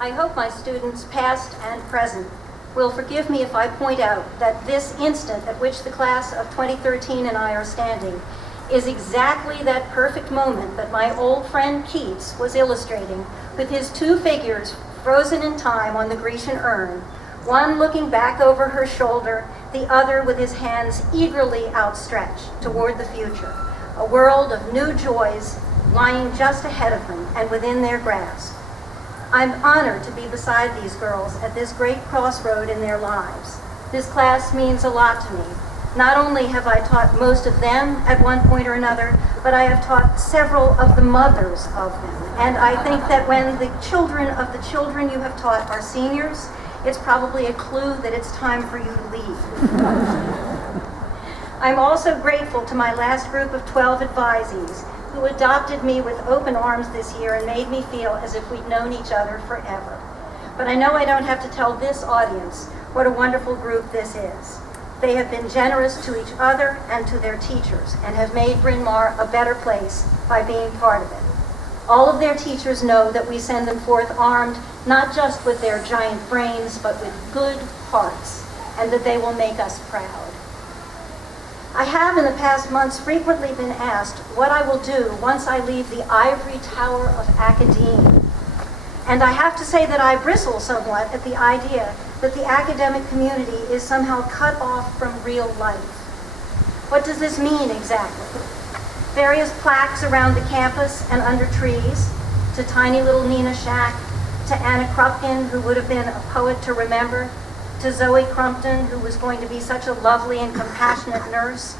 I hope my students, past and present, will forgive me if I point out that this instant at which the class of 2013 and I are standing is exactly that perfect moment that my old friend Keats was illustrating with his two figures frozen in time on the Grecian urn, one looking back over her shoulder, the other with his hands eagerly outstretched toward the future, a world of new joys lying just ahead of them and within their grasp. I'm honored to be beside these girls at this great crossroad in their lives. This class means a lot to me. Not only have I taught most of them at one point or another, but I have taught several of the mothers of them. And I think that when the children of the children you have taught are seniors, it's probably a clue that it's time for you to leave. I'm also grateful to my last group of 12 advisees who adopted me with open arms this year and made me feel as if we'd known each other forever. But I know I don't have to tell this audience what a wonderful group this is. They have been generous to each other and to their teachers and have made Bryn Mawr a better place by being part of it. All of their teachers know that we send them forth armed not just with their giant brains, but with good hearts, and that they will make us proud. I have in the past months frequently been asked what I will do once I leave the ivory tower of academia. And I have to say that I bristle somewhat at the idea that the academic community is somehow cut off from real life. What does this mean exactly? Various plaques around the campus and under trees, to tiny little Nina Shack, to Anna Krupkin, who would have been a poet to remember, to Zoe Crumpton, who was going to be such a lovely and compassionate nurse,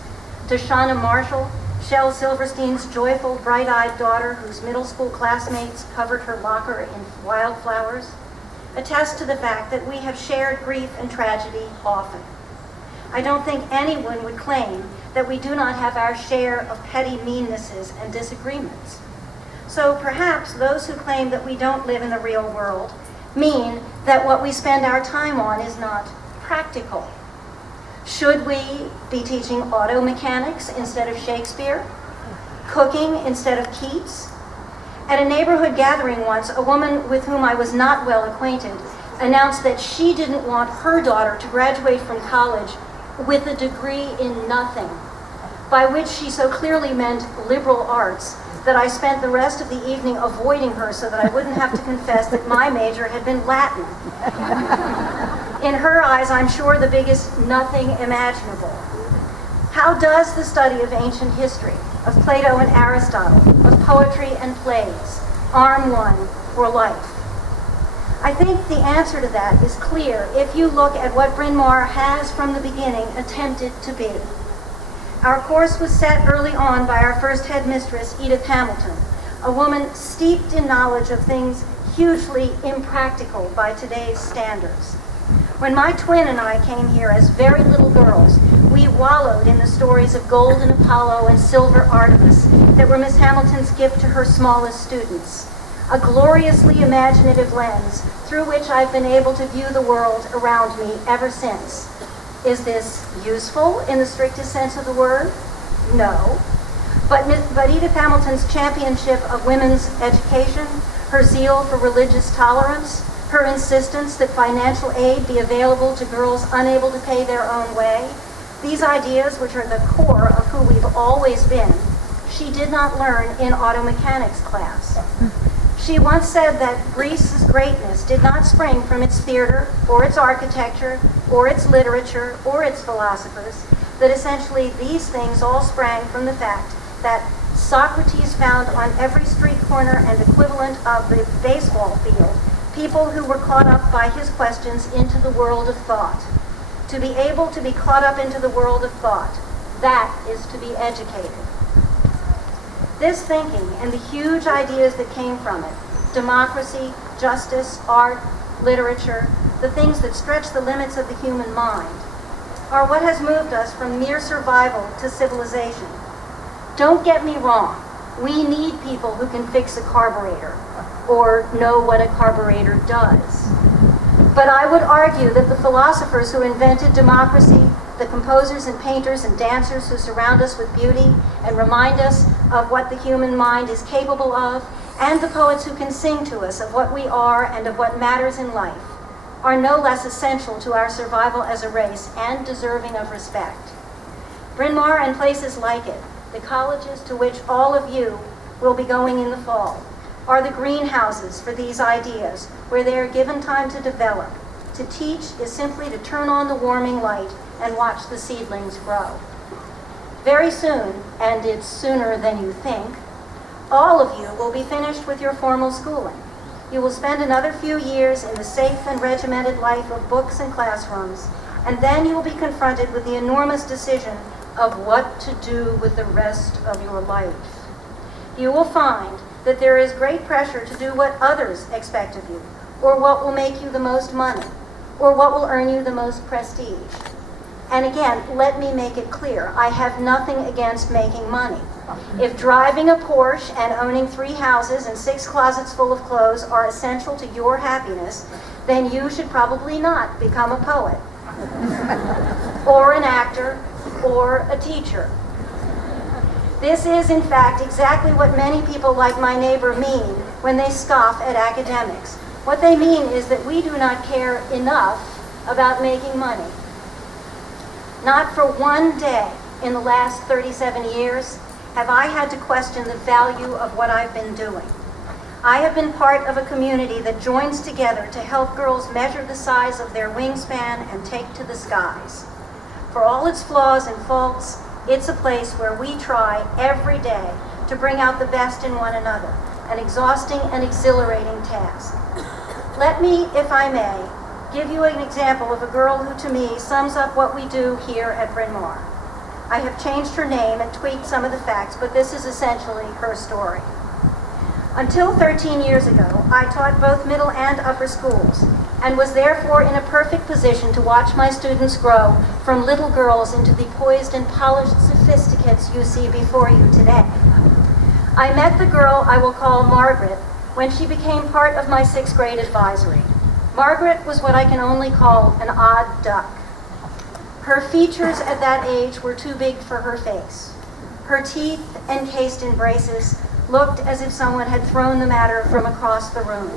to Shauna Marshall, Shel Silverstein's joyful, bright-eyed daughter whose middle school classmates covered her locker in wildflowers, attest to the fact that we have shared grief and tragedy often. I don't think anyone would claim that we do not have our share of petty meannesses and disagreements. So perhaps those who claim that we don't live in the real world mean that what we spend our time on is not practical. Should we be teaching auto mechanics instead of Shakespeare? Cooking instead of Keats? At a neighborhood gathering once, a woman with whom I was not well acquainted announced that she didn't want her daughter to graduate from college with a degree in nothing, by which she so clearly meant liberal arts that I spent the rest of the evening avoiding her so that I wouldn't have to confess that my major had been Latin. In her eyes, I'm sure the biggest nothing imaginable. How does the study of ancient history, of Plato and Aristotle, of poetry and plays, arm one for life? I think the answer to that is clear if you look at what Bryn Mawr has from the beginning attempted to be. Our course was set early on by our first headmistress, Edith Hamilton, a woman steeped in knowledge of things hugely impractical by today's standards. When my twin and I came here as very little girls, we wallowed in the stories of golden Apollo and silver Artemis that were Miss Hamilton's gift to her smallest students, a gloriously imaginative lens through which I've been able to view the world around me ever since. Is this useful in the strictest sense of the word? No. But Edith Hamilton's championship of women's education, her zeal for religious tolerance, her insistence that financial aid be available to girls unable to pay their own way, these ideas, which are the core of who we've always been, she did not learn in auto mechanics class. She once said that Greece's greatness did not spring from its theater, or its architecture, or its literature, or its philosophers, that essentially these things all sprang from the fact that Socrates found on every street corner and equivalent of the baseball field people who were caught up by his questions into the world of thought. To be able to be caught up into the world of thought, that is to be educated. This thinking and the huge ideas that came from it, democracy, justice, art, literature, the things that stretch the limits of the human mind, are what has moved us from mere survival to civilization. Don't get me wrong, we need people who can fix a carburetor or know what a carburetor does. But I would argue that the philosophers who invented democracy, the composers and painters and dancers who surround us with beauty and remind us of what the human mind is capable of, and the poets who can sing to us of what we are and of what matters in life, are no less essential to our survival as a race and deserving of respect. Bryn Mawr and places like it, the colleges to which all of you will be going in the fall, are the greenhouses for these ideas, where they are given time to develop. To teach is simply to turn on the warming light and watch the seedlings grow. Very soon, and it's sooner than you think, all of you will be finished with your formal schooling. You will spend another few years in the safe and regimented life of books and classrooms, and then you will be confronted with the enormous decision of what to do with the rest of your life. You will find that there is great pressure to do what others expect of you, or what will make you the most money, or what will earn you the most prestige. And again, let me make it clear, I have nothing against making money. If driving a Porsche and owning 3 houses and 6 closets full of clothes are essential to your happiness, then you should probably not become a poet, or an actor, or a teacher. This is, in fact, exactly what many people like my neighbor mean when they scoff at academics. What they mean is that we do not care enough about making money. Not for one day in the last 37 years have I had to question the value of what I've been doing. I have been part of a community that joins together to help girls measure the size of their wingspan and take to the skies. For all its flaws and faults, it's a place where we try every day to bring out the best in one another, an exhausting and exhilarating task. Let me, if I may, give you an example of a girl who to me sums up what we do here at Bryn Mawr. I have changed her name and tweaked some of the facts, but this is essentially her story. Until 13 years ago, I taught both middle and upper schools, and was therefore in a perfect position to watch my students grow from little girls into the poised and polished sophisticates you see before you today. I met the girl I will call Margaret when she became part of my 6th grade advisory. Margaret was what I can only call an odd duck. Her features at that age were too big for her face. Her teeth, encased in braces, looked as if someone had thrown them at her from across the room.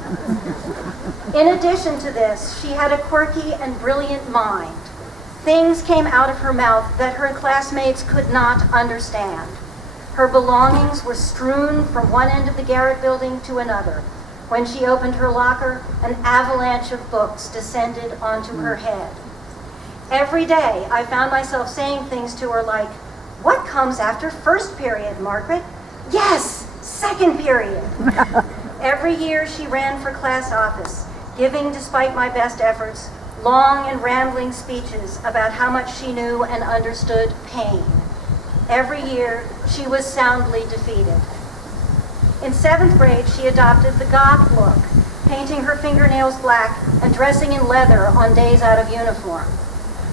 In addition to this, she had a quirky and brilliant mind. Things came out of her mouth that her classmates could not understand. Her belongings were strewn from one end of the garret building to another. When she opened her locker, an avalanche of books descended onto her head. Every day, I found myself saying things to her like, "What comes after first period, Margaret?" "Yes, second period." Every year she ran for class office, giving, despite my best efforts, long and rambling speeches about how much she knew and understood pain. Every year, she was soundly defeated. In 7th grade, she adopted the goth look, painting her fingernails black and dressing in leather on days out of uniform.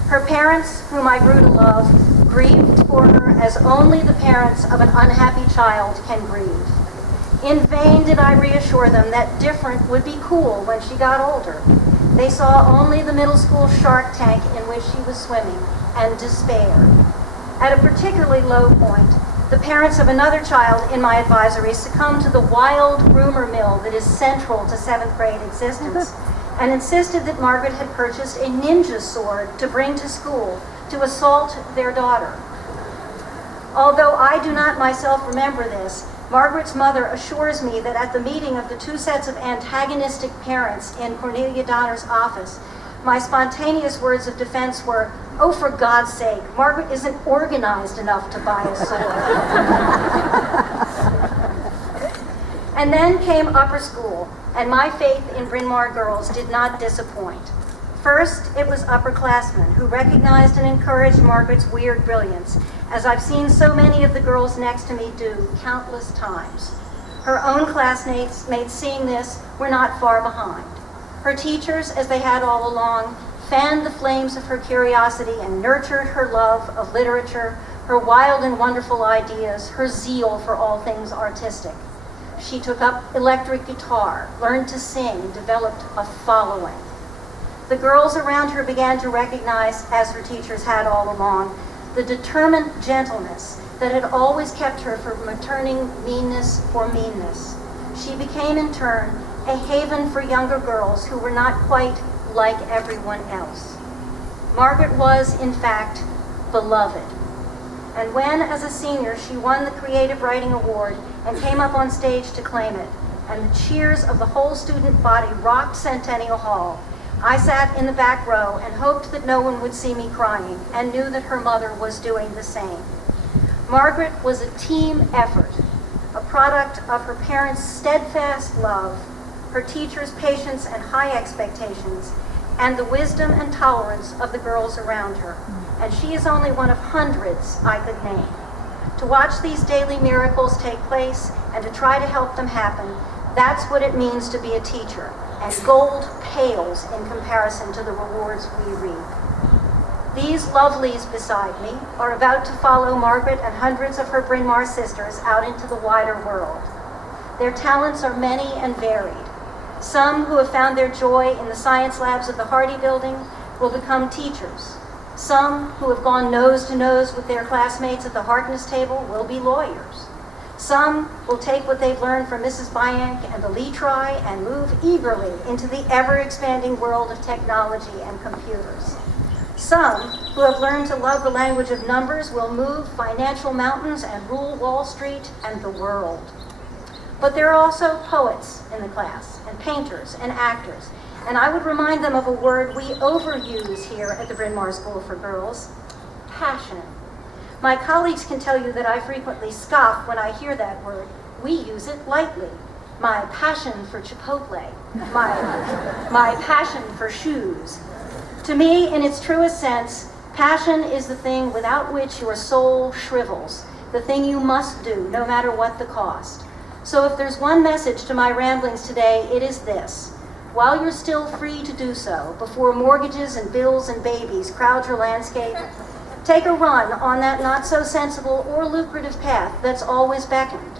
Her parents, whom I grew to love, grieved for her as only the parents of an unhappy child can grieve. In vain did I reassure them that different would be cool when she got older. They saw only the middle school shark tank in which she was swimming and despaired. At a particularly low point, the parents of another child in my advisory succumbed to the wild rumor mill that is central to 7th grade existence and insisted that Margaret had purchased a ninja sword to bring to school to assault their daughter. Although I do not myself remember this, Margaret's mother assures me that at the meeting of the 2 sets of antagonistic parents in Cornelia Donner's office, my spontaneous words of defense were, "Oh, for God's sake, Margaret isn't organized enough to buy a sword." And then came upper school, and my faith in Bryn Mawr girls did not disappoint. First, it was upperclassmen who recognized and encouraged Margaret's weird brilliance, as I've seen so many of the girls next to me do countless times. Her own classmates, seeing this, were not far behind. Her teachers, as they had all along, fanned the flames of her curiosity and nurtured her love of literature, her wild and wonderful ideas, her zeal for all things artistic. She took up electric guitar, learned to sing, developed a following. The girls around her began to recognize, as her teachers had all along, the determined gentleness that had always kept her from returning meanness for meanness. she became in turn a haven for younger girls who were not quite like everyone else. Margaret was, in fact, beloved. And when, as a senior, she won the Creative Writing Award and came up on stage to claim it, and the cheers of the whole student body rocked Centennial Hall, I sat in the back row and hoped that no one would see me crying, and knew that her mother was doing the same. Margaret was a team effort, a product of her parents' steadfast love, her teachers' patience and high expectations, and the wisdom and tolerance of the girls around her. And she is only one of hundreds I could name. To watch these daily miracles take place and to try to help them happen, that's what it means to be a teacher, and gold pales in comparison to the rewards we reap. These lovelies beside me are about to follow Margaret and hundreds of her Bryn Mawr sisters out into the wider world. Their talents are many and varied. Some who have found their joy in the science labs of the Hardy Building will become teachers. Some who have gone nose to nose with their classmates at the Harkness table will be lawyers. Some will take what they've learned from Mrs. Byank and the Lee Try and move eagerly into the ever-expanding world of technology and computers. Some who have learned to love the language of numbers will move financial mountains and rule Wall Street and the world. But there are also poets in the class, and painters and actors, and I would remind them of a word we overuse here at the Bryn Mawr School for Girls: passion. My colleagues can tell you that I frequently scoff when I hear that word. We use it lightly. My passion for Chipotle, my passion for shoes. To me, in its truest sense, passion is the thing without which your soul shrivels, the thing you must do, no matter what the cost. So if there's one message to my ramblings today, it is this: while you're still free to do so, before mortgages and bills and babies crowd your landscape, take a run on that not-so-sensible or lucrative path that's always beckoned.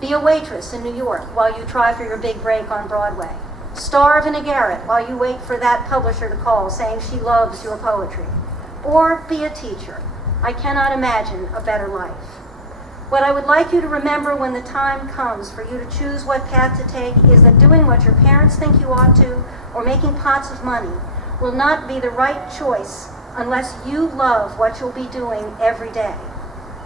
Be a waitress in New York while you try for your big break on Broadway. Starve in a garret while you wait for that publisher to call saying she loves your poetry. Or be a teacher. I cannot imagine a better life. What I would like you to remember when the time comes for you to choose what path to take is that doing what your parents think you ought to, or making pots of money, will not be the right choice unless you love what you'll be doing every day.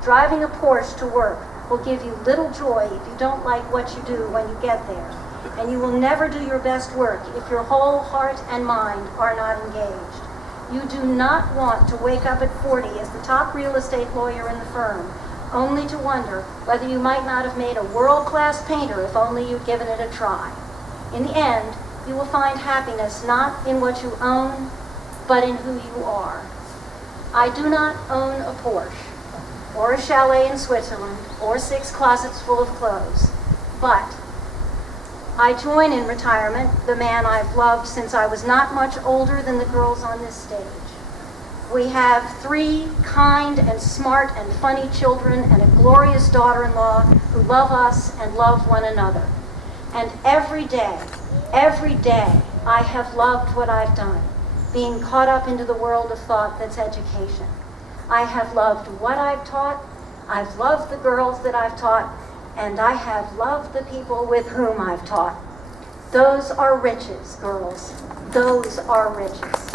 Driving a Porsche to work will give you little joy if you don't like what you do when you get there, and you will never do your best work if your whole heart and mind are not engaged. You do not want to wake up at 40 as the top real estate lawyer in the firm, only to wonder whether you might not have made a world-class painter if only you'd given it a try. In the end, you will find happiness not in what you own, but in who you are. I do not own a Porsche, or a chalet in Switzerland, or 6 closets full of clothes, but I join in retirement the man I've loved since I was not much older than the girls on this stage. We have 3 kind and smart and funny children and a glorious daughter-in-law who love us and love one another. And every day, I have loved what I've done, being caught up into the world of thought that's education. I have loved what I've taught, I've loved the girls that I've taught, and I have loved the people with whom I've taught. Those are riches, girls. Those are riches.